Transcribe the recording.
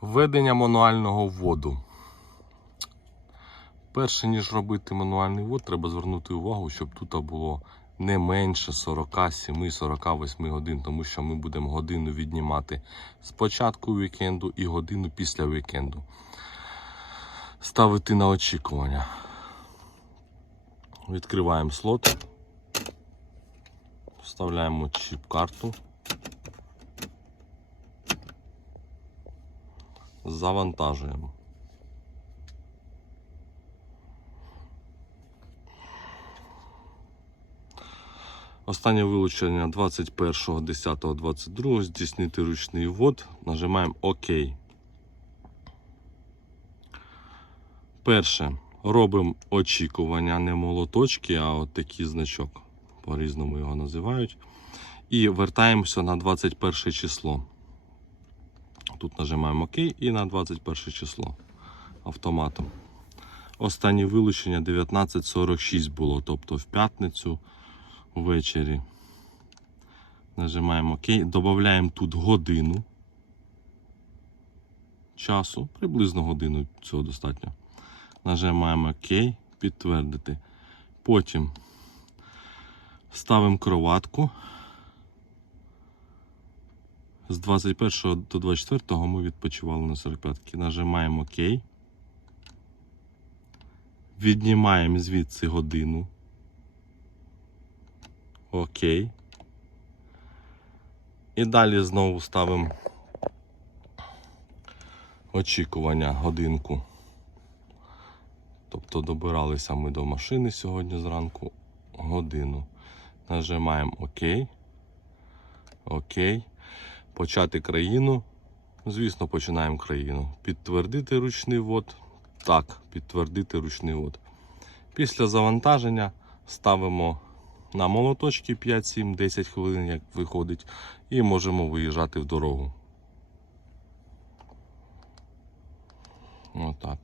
Введення мануального вводу. Перше, ніж робити мануальний ввод, треба звернути увагу, щоб тут було не менше 47-48 годин, тому що ми будемо годину віднімати з початку вікенду і годину після вікенду. Ставити на очікування. Відкриваємо слот, вставляємо чіп-карту. Завантажуємо. Останнє вилучення 21.10.22. Здійснити ручний ввод. Нажимаємо ОК. Перше. Робимо очікування, не молоточки, а от такий значок. По-різному його називають. І вертаємося на 21 число. Тут нажимаємо ОК і на 21 число автоматом. Останнє вилучення 19.46 було, тобто в п'ятницю ввечері. Нажимаємо ОК. Додаємо тут годину часу, приблизно годину цього достатньо. Нажимаємо ОК, підтвердити. Потім ставимо кроватку. З 21 до 24 ми відпочивали на 45 Нажимаємо ОК. Віднімаємо звідси годину. ОК. І далі знову ставимо очікування годинку. Тобто добиралися ми до машини сьогодні зранку годину. Нажимаємо ОК. ОК. Почати країну. Звісно, починаємо країну. Підтвердити ручний ввод. Так, підтвердити ручний ввод. Після завантаження ставимо на молоточки 5-7-10 хвилин, як виходить, і можемо виїжджати в дорогу. Отак.